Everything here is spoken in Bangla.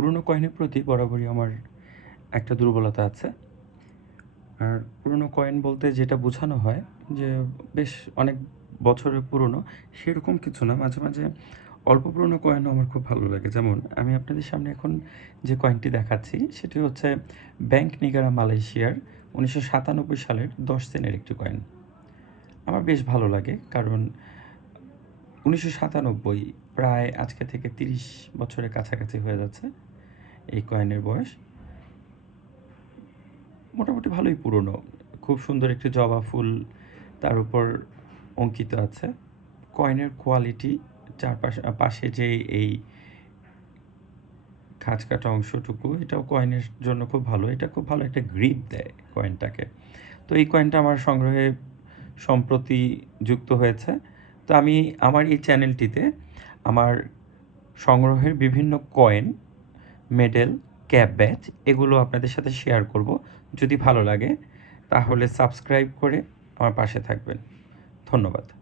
পুরনো কয়েনের প্রতি বরাবরই আমার একটা দুর্বলতা আছে। আর পুরনো কয়েন বলতে যেটা বোঝানো হয় যে বেশ অনেক বছরের পুরনো, সেরকম কিছু না। মাঝে, মাঝে অল্প পুরনো কয়েনও আমার খুব ভালো লাগে। যেমন আমি আপনাদের সামনে এখন যে কয়েনটি দেখাচ্ছি সেটি হচ্ছে ব্যাংক নিগারা মালয়েশিয়ার 1997 সালের 10 সেন্টের একটি কয়েন। আমার বেশ ভালো লাগে কারণ 1997 প্রায় আজকে থেকে 30 বছরের কাছাকাছি হয়ে যাচ্ছে এই কয়েনের বয়স। মোটামুটি ভালোই পুরনো। খুব সুন্দর একটি জবা ফুল তার উপর অঙ্কিত আছে। কয়েনের কোয়ালিটি পাশে যে এই খাঁজ কাটা অংশটুকু, এটাও কয়েনের জন্য খুব ভালো। এটা খুব ভালো একটা গ্রিপ দেয় কয়েনটাকে। তো এই কয়েনটা আমার সংগ্রহে সম্প্রতি যুক্ত হয়েছে। তো আমি আমার এই চ্যানেলটিতে আমার সংগ্রহের বিভিন্ন কয়েন, মেডেল, ক্যাপ ব্যাচ এগুলো আপনাদের সাথে শেয়ার করব। যদি ভালো লাগে তাহলে সাবস্ক্রাইব করে আমার পাশে থাকবেন। ধন্যবাদ।